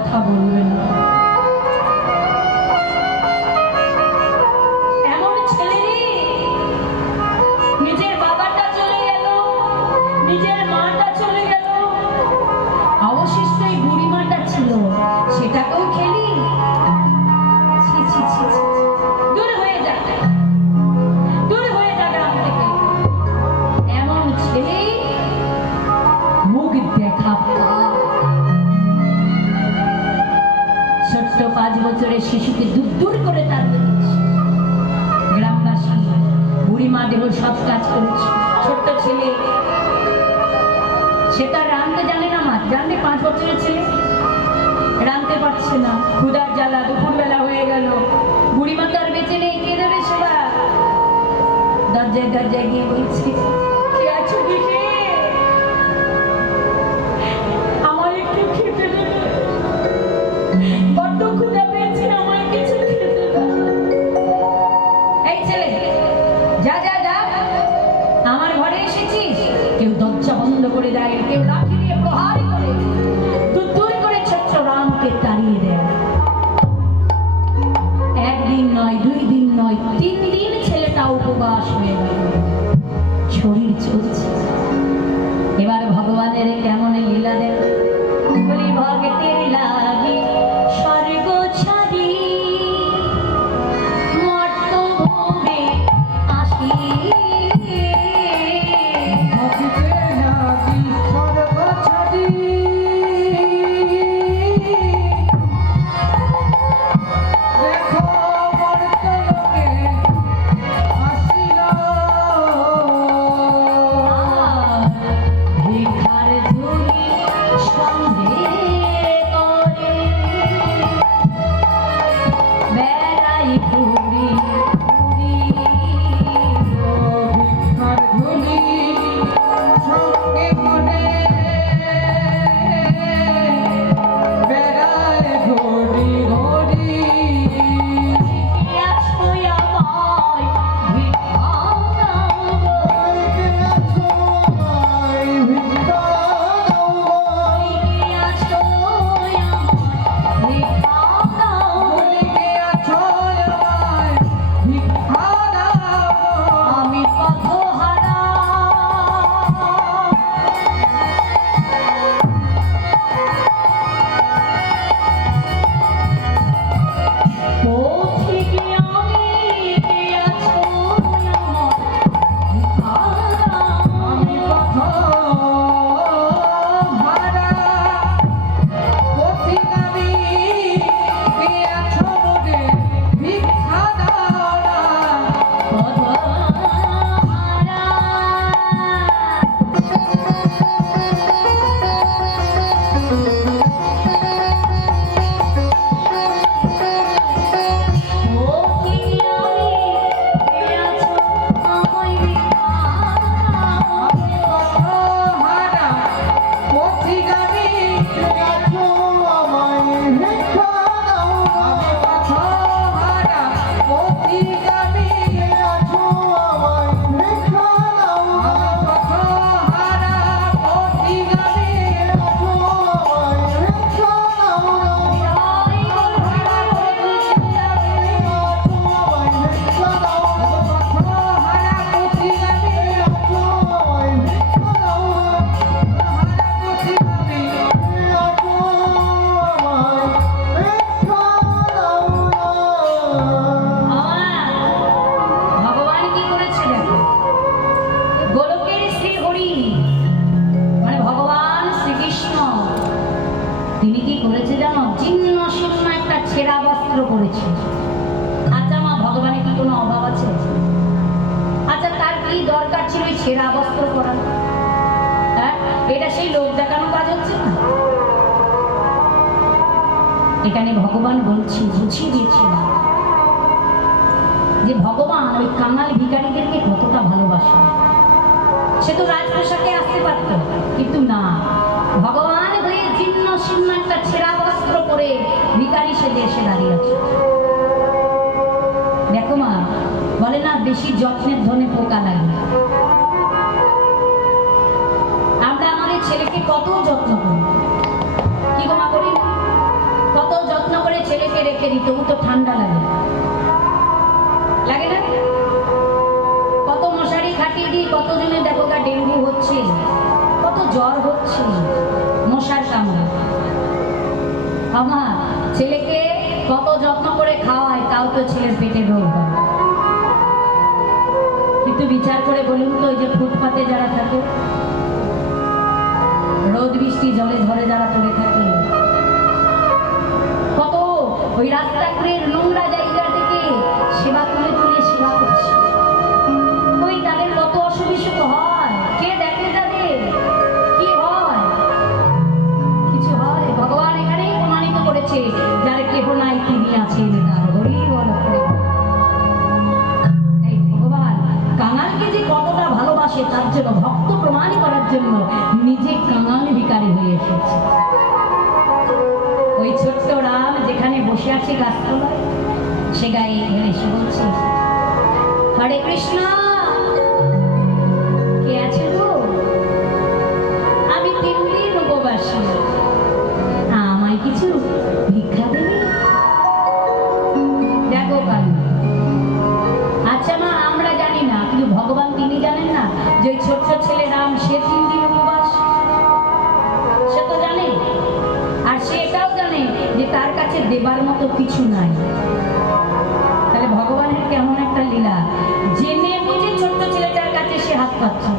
কথা বলবে না। এমন ছেলে নিজের বাবাটা চলে গেল, নিজের মাটা চলে গেল, অবশিষ্ট এই বুড়িমাটা ছিল, সেটাকেও খেলি। দূর হয়ে যা, দূর হয়ে যা গ্রাম থেকে। এমন ছেলে মুখ দেখা ছোট্ট 5 বছরের শিশুকে দূর দূর করে তাড়িয়ে দিয়েছে। গ্রামবাসী বুড়িমা দেহ সব কাজ করেছে। ছোট্ট ছেলে, সেটা রাঁধতে জানে না, মা জানতে 5 বছরের ছেলে রাঁধতে পারছে না, ক্ষুধার জ্বালা, দুপুরবেলা হয়ে গেল, বুড়িমা তো আর বেঁচে নেই, কে দেবে সেবা? দরজায় দরজায় গিয়ে বলছে, কে আছো দিদি, আমার একটু খেতে দেবে, বড্ড ক্ষুধা পেয়েছে, আমার কিছু খেতে দাও। এই ছেলে, যা যা যা, আমার ঘরে এসেছিস? কেউ দরজা বন্ধ করে দেয়, কেউ লাঠি দিয়ে প্রহার করে, দূর করে ছোট্ট রামকে তাড়িয়ে দেয়। 1 দিন নয়, 2 দিন নয়, 3 দিন ছেলেটা উপবাস হয়ে গেল, শরীর চলছে। এবার ভগবানের কেমন লীলা দেন, বলি ভগতের লাগি স্বর্গ ছাড়ি মর্ত ভবে আসি, ভগতের লাগি স্বর্গ ছাড়ি দেখো মর্ত লোকে আসিল, ভিখার ঝুলি সন্ধে করে বেড়াই ঘুরি ঘুরি, ভিক্ষার ঝুলি সঙ্গে করে বেড়ায় ঘড়ি ঘড়ি। আছো আমায় ভিক্ষা দাও গো, আছো আমায় ভিক্ষা দাও আমি পথহারা, পথিক আমি, আছো আমায় ভিক্ষা দাও। আমি পথহারা পথিকামি, কে আছো মোরে ভিক্ষা দাও না। পথহারা পথিকামি, কে আছো আমায় ভিক্ষা দাও না। আমি পথহারা পথিকামি, কে আছো আমায় ভিক্ষা দাও না। আমি পথহারা পথিকামি, কে আছো আমায় ভিক্ষা দাও না। ভগবান কি করেছে দেখো, গোলকের শ্রী হরি মানে ভগবান শ্রীকৃষ্ণ, তিনি কি করেছে জানো? জীর্ণ শীর্ণ একটা ছেঁড়া বস্ত্র পরেছে। আচ্ছা মা, ভগবানের কি কোনো অভাব আছে? আচ্ছা, তার কি দরকার ছিল এই ছেঁড়া বস্ত্র পরা? হ্যাঁ, এটা সেই লোক দেখানো কাজ হচ্ছে না? এখানে ভগবান বলছি, বুঝিয়ে দিয়েছিলাম যে ভগবান ওই কাঙাল ভিখারীদেরকে কতটা ভালোবাসে। সে তো রাজপ্রসাদে আসতে পারত, কিন্তু না, ভগবান হয়ে জীর্ণ শীর্ণ একটা ছেঁড়া বস্ত্র পরে ভিখারী সেজে এসে দাঁড়িয়ে আছে। দেখো মা, বলে না বেশি যত্নের ধনে পোকা লাগে। আমরা আমাদের ছেলেকে কত যত্ন করি, কি গো মা করি না? ঢেকে রেখে দিই, তবু তো ঠান্ডা লাগে, লাগে না? কত মশারি খাটিয়ে দিই, কতজনের দেখো গা ডেঙ্গু হচ্ছে, কত জ্বর হচ্ছে মশার কামড়ে। আমার ছেলেকে কত যত্ন করে খাওয়ায়, তাও তো ছেলের পেটে রোগ হয়। কিন্তু বিচার করে বলুন তো, ওই যে ফুটপাতে যারা থাকে, রোদ বৃষ্টি জলে ঝড়ে যারা পড়ে থাকে, কত ওই রাস্তাগুলির নোংরা জায়গা থেকে সেবা তুলে তুলে সেবা করছে, ওই তাদের কত অসুবিসুখ হয়, কে দেখে তাদের কি হয়? কিছু হয়? ভগবান এখানেই প্রমাণিত করেছে, যার কেহ নাই তিনি আছেন তার, হরি বল হরি বল। এই ভগবান কাঙালকে যে কতটা ভালোবাসে, তার জন্য ভক্ত প্রমাণ করার জন্য নিজে কাঙাল ভিখারি হয়ে এসেছে। ওই ছোট্ট রাম যেখানে বসে আছে গাছতলায়, সে গায়ে এসে বলছে, হরে কৃষ্ণ, কে আছে গো? আমি 3 দিন উপবাসী, আমায় কিছু ভিক্ষা দেবে? দেখো কালী, আচ্ছা মা, আমরা জানি না, কিন্তু ভগবান তিনি জানেন না যে ওই ছোট্ট ছেলে রাম সে 3 দিন উপবাস, সে তো জানে। আর সে এটাও জানে যে তার কাছে দেবার মতো কিছু নাই। তাহলে ভগবানের কেমন একটা লীলা, জেনে বুঝে ছোট্ট ছেলেটার কাছে সে হাত পাচ্ছে।